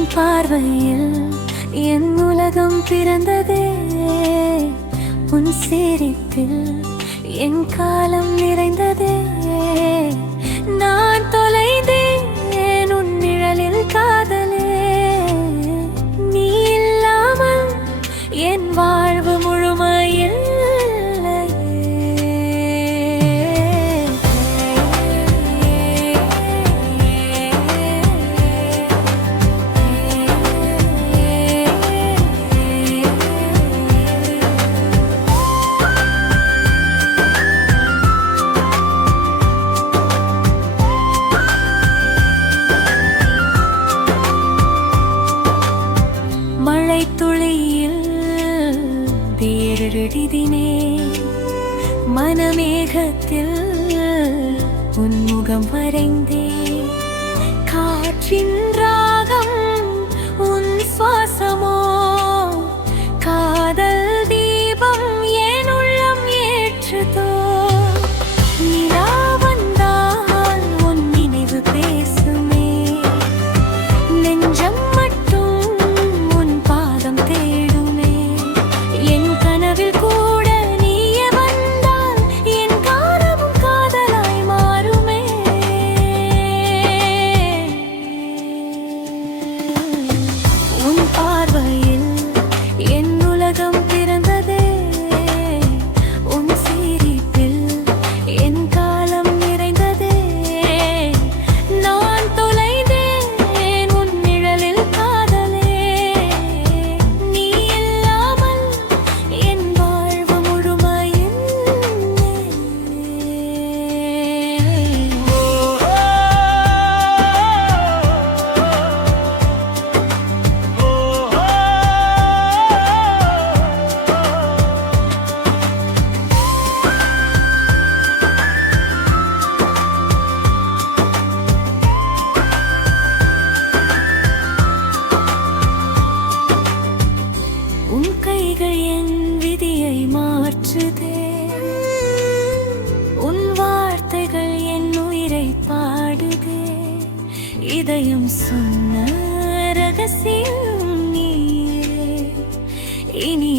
உன் பார்வையில் என் உலகம் பிறந்ததே, உன் சிரிப்பில் என் காலம் நிறைந்ததே. நான் தொலைந்தேன் உன் நிழலில் காதலே, நீ இல்லாமல் என் வாழ்வு முழுமையில் துளியில் தேரடிதினே, மனமேகத்தில் உன் முகம் வரைந்தே. காற்றின் ராகம் உன் சுவாசமோ, காதல் தீபம் என் உள்ளம் ஏற்றுதோ. நிலா வந்தால் உன் நினைவு பேசுமே, நெஞ்சம் என் விதியை மாற்றுதே. உன் வார்த்தைகள் என் உயிரை பாடுதே. இதயம் சொன்ன ரகசியம் நீயே, இனி